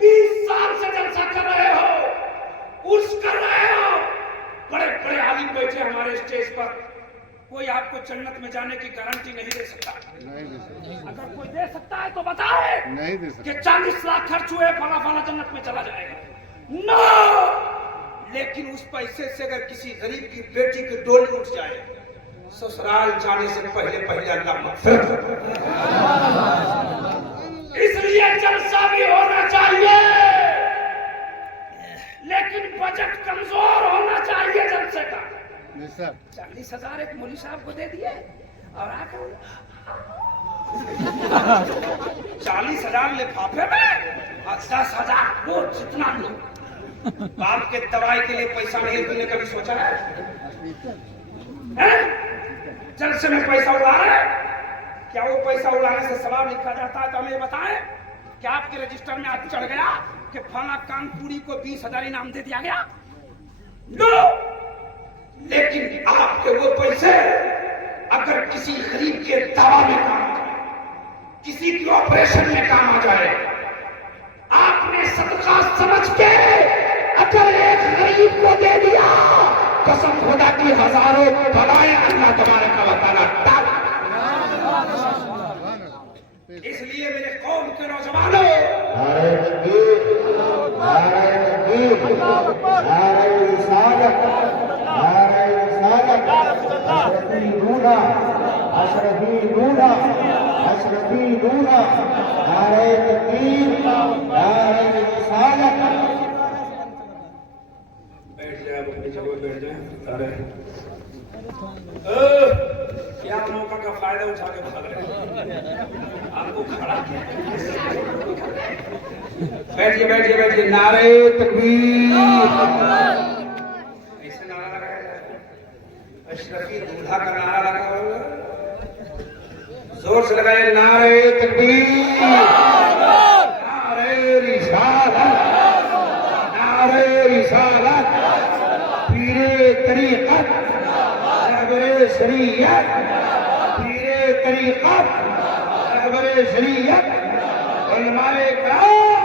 20 سال سے جلسہ کر رہے ہو, عرس کر رہے ہو. بڑے بڑے عالم بیٹھے ہمارے اسٹیج پر. کوئی آپ کو جنت میں جانے کی گارنٹی نہیں دے سکتا. اگر کوئی دے سکتا ہے تو بتائے کہ 40 لاکھ خرچ ہوئے فلاں فلاں جنت میں چلا جائے گا. نو. لیکن اس پیسے سے اگر کسی غریب کی بیٹی کی ڈولی اٹھ جائے, سسرال جانے سے پہلے اللہ مغفرت. اس لیے جلسہ بھی ہونا چاہیے, لیکن بجٹ کمزور ہونا چاہیے جلسے کا. 40,000 ایک مولوی صاحب کو دے دیے اور آ کر 40,000 لفافے میں 10,000 لو. جتنا لو. باپ کے دوائی کے لیے پیسہ نہیں, تم نے کبھی سوچا ہے؟ جلسے میں پیسہ اڑا رہے ہیں. کیا وہ پیسہ اڑانے سے ثواب لکھا جاتا ہے؟ تو ہمیں بتائیں. کیا آپ کے رجسٹر میں آج چڑھ گیا کہ فلاں کانپوری کو 20,000 انعام دے دیا گیا؟ نو. لیکن آپ کے وہ پیسے اگر کسی غریب کے دوا میں کام آ جائے, کسی کی آپریشن میں کام آ جائے, آپ نے صدقہ سمجھ کے اگر ایک غریب کو دے دیا, قسم خدا کی ہزاروں بلائیں اللہ تبارک و تعالیٰ ٹال. اس لیے میرے قوم کے نوجوانوں, بیٹھ جائے, اپنی جگہ بیٹھ جائیں. کیا موقع کا فائدہ اٹھا کے بھاگ رہے ہیں؟ آپ کو کھڑا کیا. بیٹھیے بیٹھیے بیٹھیے. نعرہ تکبیر. ایسے نعرہ لگایا جائے. اشرفی دولہا کا نعرہ لگا ہوگا, زور سے لگائے. نعرہ تکبیر, نعرہ رسالت, نعرہ رسالت, پیر طریقت, رہبر شریعت, پیر طریقت, رہبر شریعت, علماء کرام,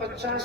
50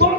2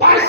22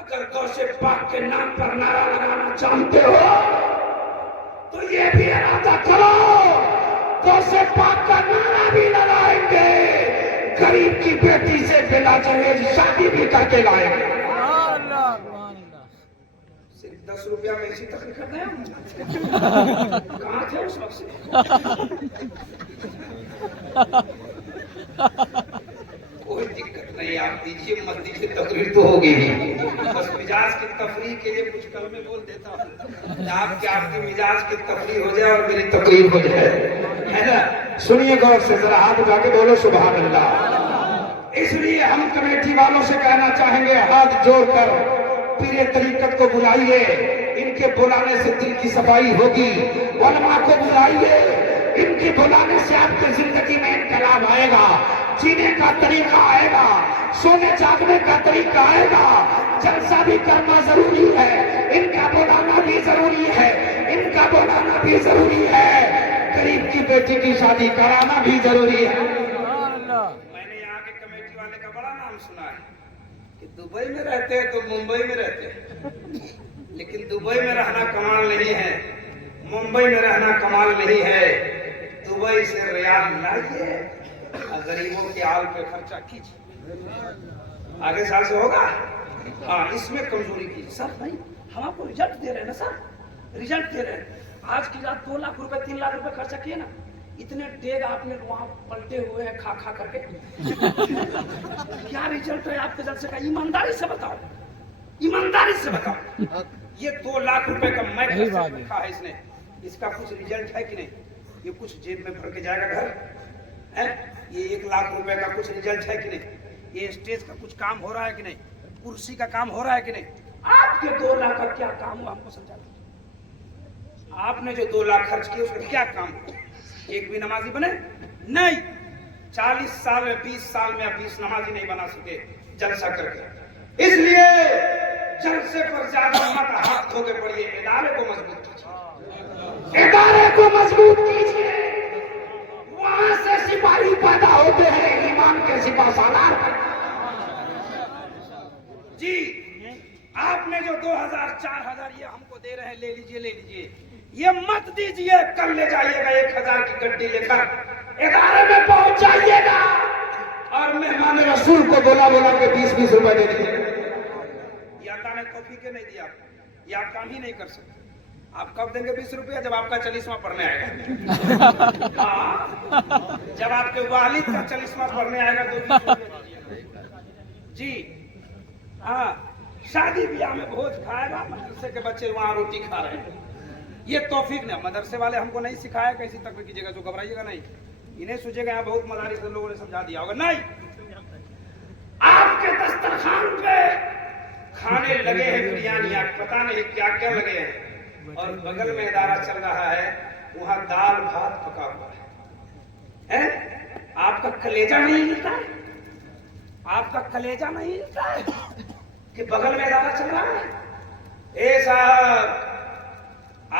اگر غوث پاک کے نام پر نعرہ لگانا چاہتے ہو تو یہ بھی ارادہ کرو غوث پاک کا نعرہ بھی لگائیں گے، غریب کی بیٹی سے بلا جہیز شادی بھی کر کے لائیں گے۔ صرف 10 روپیہ میں اسی تقریر کرتے ہیں، کہاں تھے اس وقت سے؟ کوئی دقت نہیں، آپ دیجیے مت دیجیے، تقریر تو ہوگی ہی، بس مزاج کی تفریح کے لیے کچھ کلمے بول دیتا ہوں، آپ کی مزاج کی تفریح ہو جائے اور میری تقریر ہو جائے، ہے نا؟ سنیے غور سے، ذرا ہاتھ اٹھا کے بولو سبحان اللہ۔ اس لیے ہم کمیٹی والوں سے کہنا چاہیں گے، ہاتھ جوڑ کر پیر طریقت کو بلائیے، ان کے بلانے سے دل کی صفائی ہوگی، علماء کو بلائیے، ان کے بلانے سے آپ کی زندگی میں انقلاب آئے گا، جینے کا طریقہ آئے گا، سونے جاگنے کا طریقہ آئے گا، جلسہ بھی کرنا ضروری ہے، ان کا بلانا بھی ضروری ہے، ان کا بلانا بھی ضروری ہے، غریب کی بیٹی کی شادی کرانا بھی ضروری ہے۔ میں نے یہاں کے کمیٹی والے کا بڑا نام سنا ہے کہ دبئی میں رہتے ہیں تو ممبئی میں رہتے ہیں، لیکن دبئی میں رہنا کمال نہیں ہے، ممبئی میں رہنا کمال نہیں ہے، دبئی سے ریال لائیے، غریبوں کے آل پہ خرچہ کیجیے، آگے سال سے ہوگا۔ ہاں اس میں کمزوری کیجیے سر، نہیں ہم آپ کو رزلٹ دے رہے ہیں نا سر، رزلٹ دے رہے ہیں۔ آج کی رات 2 لاکھ روپے 3 لاکھ روپے خرچہ کیے نا، اتنے ڈیگ آپ نے وہاں پلٹے ہوئے ہیں کھا کھا کر کے، کیا رزلٹ ہے آپ کے جلسے کا؟ ایمانداری سے بتاؤ، ایمانداری سے بتاؤ۔ یہ 2 لاکھ روپے کا میں رکھا ہے اس نے، اس کا کچھ رزلٹ ہے کہ نہیں؟ یہ کچھ جیب میں بھر کے جائے گا گھر؟ یہ 1 لاکھ روپے کا کچھ رزلٹ ہے کہ نہیں؟ یہ اسٹیج کا کچھ کام ہو رہا ہے کہ نہیں؟ کرسی کا کام ہو رہا ہے کہ نہیں؟ آپ کے 2 لاکھ کا کیا کام ہوا ہم کو سمجھا دیجیے۔ آپ نے جو 2 لاکھ خرچ کیے اس کا کیا کام ہوا؟ ایک بھی نمازی بنے؟ نہیں، 40 سال میں 20 سال میں آپ 20 نمازی نہیں بنا سکے جلسہ کر کے۔ اس لیے جلسے پر زیادہ مت ہاتھ دھو کے پڑیے، ادارے کو مضبوط کیجیے، ادارے کو مضبوط کیجیے، وہاں سے سپاہی پیدا ہوتے ہیں، ایمان کے سپاہ سالار۔ جی آپ نے جو 2000 4000 یہ ہم کو دے رہے ہیں، لے لیجئے لے لیجئے، یہ مت دیجئے، کل لے جائیے گا 1000 کی گڈی لے کر ادارے میں پہنچ جائیے گا اور مہمان رسول کو بولا کے 20 روپے دے دیجیے۔ یہ اللہ نے توفیق نہیں دیا، یہ آپ کام ہی نہیں کر سکتے۔ آپ کب دیں گے 20 روپیہ؟ جب آپ کا 40واں پڑھنے آئے گا، جب آپ کے والد کا 40واں پڑھنے آئے گا تو 20 روپیہ دیجیے۔ جی ہاں، شادی بیاہ میں بھوج کھائے گا، مدرسے کے بچے وہاں روٹی کھا رہے ہیں، یہ توفیق نہیں۔ مدرسے والے ہم کو نہیں سکھایا کہ ایسی تقریر کیجیے گا، جو گھبرائیے گا نہیں، انہیں سوچے گا یہاں بہت مدارس سے لوگوں نے سمجھا دیا ہوگا، نہیں۔ آپ کے دسترخوان پہ کھانے لگے ہیں بریانیاں، پتہ نہیں کیا کیا لگے ہیں، اور بغل میں ادارہ چل رہا ہے، وہاں دال بھات پکا ہوا ہے۔ آپ کا کلیجہ نہیں ہلتا ہے؟ آپ کا کلیجہ نہیں ہلتا ہے کہ بغل میں ادارہ چل رہا ہے؟ اے صاحب،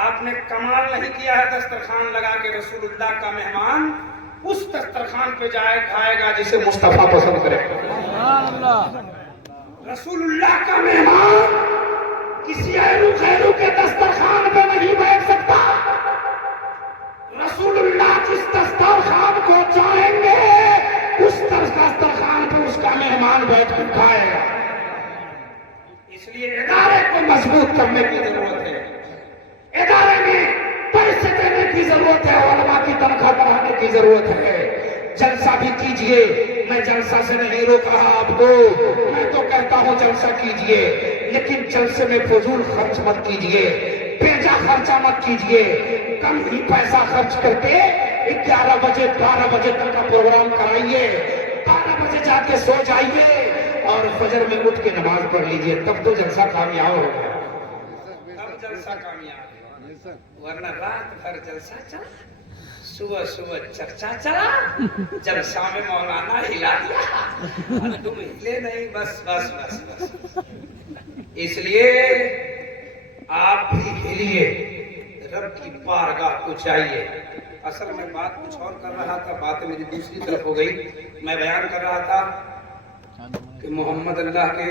آپ نے کمال نہیں کیا ہے دسترخوان لگا کے۔ رسول اللہ کا مہمان اس دسترخوان پہ جائے کھائے گا جسے مصطفیٰ پسند کرے۔ رسول اللہ کا مہمان کسی ایرو خیرو کے دسترخوان پہ نہیں بیٹھ سکتا۔ رسول اللہ جس دسترخوان کو چاہیں گے اس دسترخوان پہ اس کا مہمان بیٹھ کر کھائے گا۔ اس لیے ادارے کو مضبوط کرنے کی ضرورت ہے، ادارے میں پیسے دینے کی ضرورت ہے، علماء کی تنخواہ بڑھانے کی ضرورت ہے۔ جلسہ بھی کیجئے، میں جلسہ سے نہیں روک رہا آپ کو، میں تو کہتا ہوں جلسہ کیجئے، لیکن جلسے میں فضول خرچ مت کیجئے، بیجا خرچہ مت کیجئے۔ کم ہی پیسہ خرچ کر کے 11 بجے 12 بجے تک کا پروگرام کرائیے، 12 بجے جا کے سو جائیے اور فجر میں اٹھ کے نماز پڑھ لیجئے، تب تو جلسہ کامیاب ہوگا، تب جلسہ کامیاب ہے۔ ورنہ رات بھر جلسہ چلا، صبح چرچا چلا، جلسہ میں مولانا ہلا دیا، تم ہلے نہیں، بس بس بس بس۔ اس لیے آپ بھی ہلیے، رب کی بارگاہ کو چاہیے۔ اصل میں بات کچھ اور کر رہا تھا، بات میری دوسری طرف ہو گئی۔ میں بیان کر رہا تھا کہ محمد اللہ کے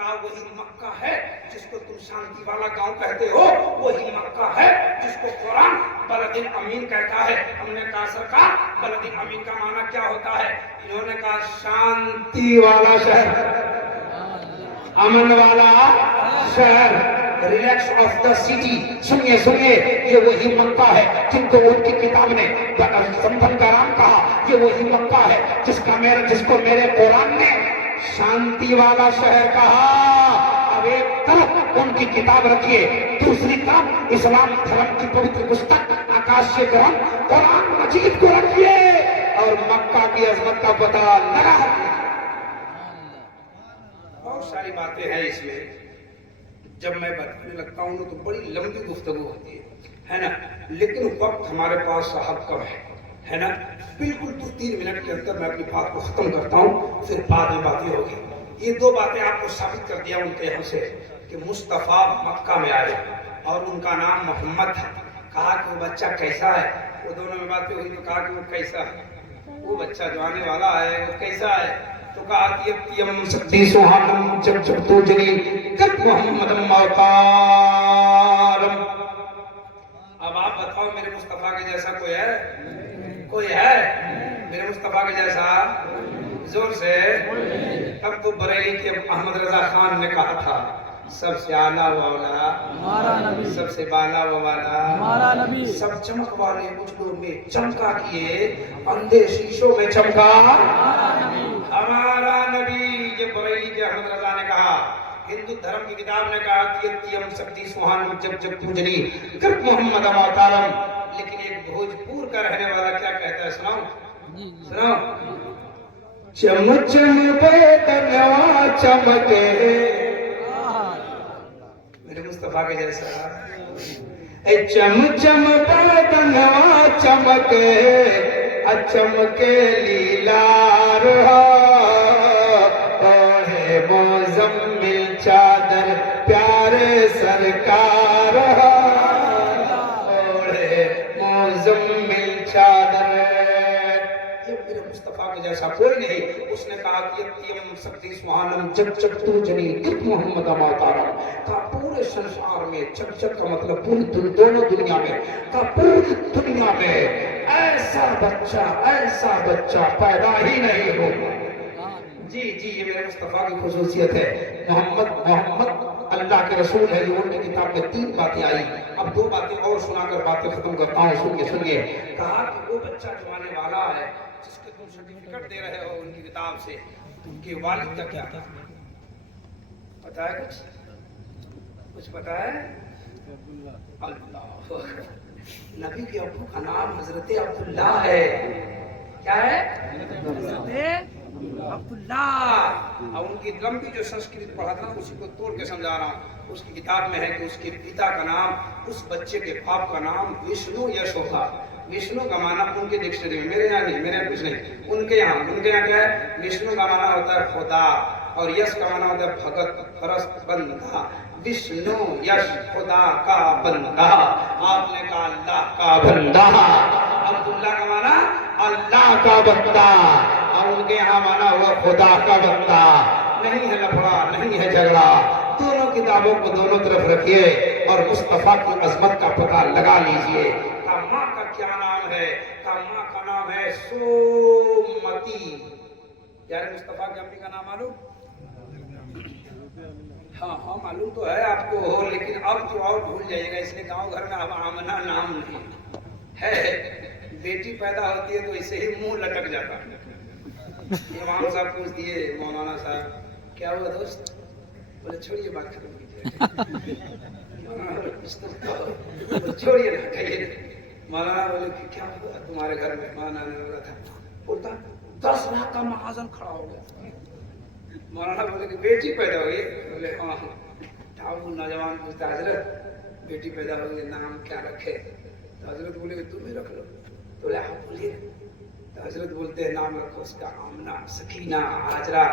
کہا وہی مکہ ہے جس کو تم شانتی والا گاؤں کہتے ہو، وہی مکہ ہے جس کو قرآن بلد امین کہتا ہے۔ ہم نے کہا سرکار بلد امین کا معنی کیا ہوتا ہے؟ انہوں نے کہا شانتی والا شہر، امن والا شہر، ریلیکس آف دا سٹی۔ سنیے سنیے، یہ وہی مکہ ہے جن کو ان کی کتاب نے سمبھن کرام کہا، یہ وہی مکہ ہے جس کو میرے قرآن نے شانتی والا شہر کہا۔ اب ایک طرف ان کی کتاب رکھیے، دوسری طرف اسلام دھرم کی پوتر پستک آکاشیہ گرم قرآن مجید کو رکھیے اور مکہ کی عظمت کا پتہ لگا۔ بہت ساری باتیں ہیں اس میں، جب میں بتانے لگتا ہوں تو بڑی لمبی گفتگو ہوتی ہے نا، لیکن وقت ہمارے پاس صاحب کم ہے نا، بالکل 2-3 منٹ کے اندر میں اپنی بات کو ختم کرتا ہوں، پھر بعد میں باتیں ہوگی۔ یہ 2 باتیں آپ کو ثابت کر دیا ان کے یہاں سے کہ مصطفیٰ مکہ میں آئے اور ان کا نام محمد تھا۔ کہا کہ وہ بچہ کیسا ہے، وہ دونوں میں باتیں ہوئی تو کہا کہ وہ کیسا ہے، وہ بچہ جو آنے والا ہے وہ کیسا ہے، تو کہا تیم سکتی سوہانم جب جب تو جنی کت محمدم اوتارم۔ اب آپ بتاؤ میرے مصطفیٰ کے جیسا کوئی ہے؟ کوئی ہے میرے مصطفیٰ کے جیسا؟ زور سے۔ تب تو بریلی کے احمد رضا خان نے کہا تھا سب سے اعلیٰ و اولا ہمارا نبی، سب سے بالا و والا ہمارا نبی، سب چمک والے اجلوں میں چمکا کیے، اندھے شیشوں میں چمکا ہمارا نبی۔ یہ بریلی کے احمد رضا نے کہا، ہندو دھرم کی کتاب نے کہا تیم سکتی سوہان جب جب پوجنی کرت محمد اوتارم، لیکن ایک بھوجپور کا رہنے والا کیا کہتا ہے، سناؤ سناؤ۔ چم چم بدنوا چمکے، میرے مصطفیٰ کے جیسا۔ اے چم چم بدنوا چمکے، چمکے لیلار اوڑھے مزمل چادر پیارے سرکار، اوڑھے مزمل چادر۔ یہ میرے مصطفیٰ کے جیسا کوئی نہیں۔ اس نے کہا کہ تیم سکتی سوہانم جب جب تو جنی کت محمد اوتارم، کہا پورے سنسار میں، جب جب کا مطلب پوری دونوں دنیا میں، کہا پوری دنیا میں ایسا بچہ پیدا ہی نہیں ہوگا۔ جی جی، یہ میرے مصطفیٰ کی خصوصیت ہے۔ محمد اللہ کے رسول ہے، جو ان کی کتاب میں 3 باتیں آئی۔ اب 2 باتیں اور سنا کر باتیں ختم کرتا ہوں، سنیے۔ کہا کہ وہ بچہ جو آنے والا ہے جس کے تم سرٹیفکیٹ دے رہے ہو ان کی کتاب سے، ان کے والد کا کیا تھا پتا ہے؟ کچھ پتا ہے؟ اللہ، نبی کے ابو کا نام حضرت عبداللہ ہے۔ کیا ہے؟ حضرت عبداللہ۔ اور ان کی لمبی جو سنسکرت پڑھا تھا اسی کو توڑ کے سمجھا رہا ہوں۔ اس کی کتاب میں ہے کہ اس کے پتا کا نام، اس بچے کے باپ کا نام وشنو یش ہوگا۔ وشنو کا معنی ان کے ڈکشنری میں، میرے یہاں نہیں، میرے یہاں کچھ نہیں، ان کے یہاں کیا ہے؟ وشنو کا معنی ہوتا ہے خدا، اور یش کا معنی ہوتا ہے بھگت، پرست، بندہ۔ وشنو یش، خدا کا بندہ۔ آپ نے کہا اللہ کا بندہ۔ عبداللہ کا معنی اللہ کا بندہ، اور ان کے یہاں مانا ہوا خدا کا بندہ۔ نہیں ہے لفڑا، نہیں ہے جھگڑا، دونوں کتابوں کو دونوں طرف رکھیے اور مصطفیٰ کی عظمت کا پتہ لگا لیجئے۔ کہ ماں کا کیا نام ہے؟ کہ ماں کا نام ہے سومتی۔ یار مصطفیٰ کی امی کا نام معلوم؟ ہاں معلوم تو ہے آپ کو، لیکن اب تو اور بھول جائیے گا، اس لیے گاؤں گھر میں اب آمنہ نام نہیں ہے۔ بیٹی پیدا ہوتی ہے تو اسے ہی منہ لٹک جاتا ہے۔ امام صاحب پوچھ دیے مولانا صاحب کیا ہوا دوست؟ بولے چھوڑیے بات ختم کیجیے، چھوڑیے نا، کہیے۔ مولانا بولے کہ کیا ہوا تمہارے گھر میں؟ مولانا نے بولا تھا، بولتا 10 لاکھ کا مخازن کھڑا ہو گیا۔ مولانا بولے کہ بیٹی پیدا ہوئی؟ بولے ہاں۔ وہ نوجوان پوچھتا حضرت بیٹی پیدا ہوئی، نام کیا رکھے؟ تو حضرت بولے کہ تم ہی رکھ لو۔ تو بولے آپ بولیے۔ تو حضرت بولتے ہیں نام رکھو اس کا آمنہ، سکینہ، ہاجرہ،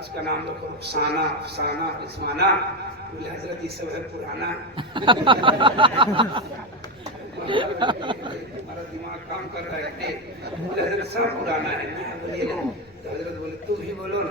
اس کا نام رکھو رخسانہ، افسانہ، رضوانہ۔ بولے حضرت یہ سب ہے پرانا، ہمارا دماغ کام کر رہا ہے۔ بولے حضرت سب پرانا ہے، بولیے نا۔ تو حضرت بولے تم ہی بولو نا۔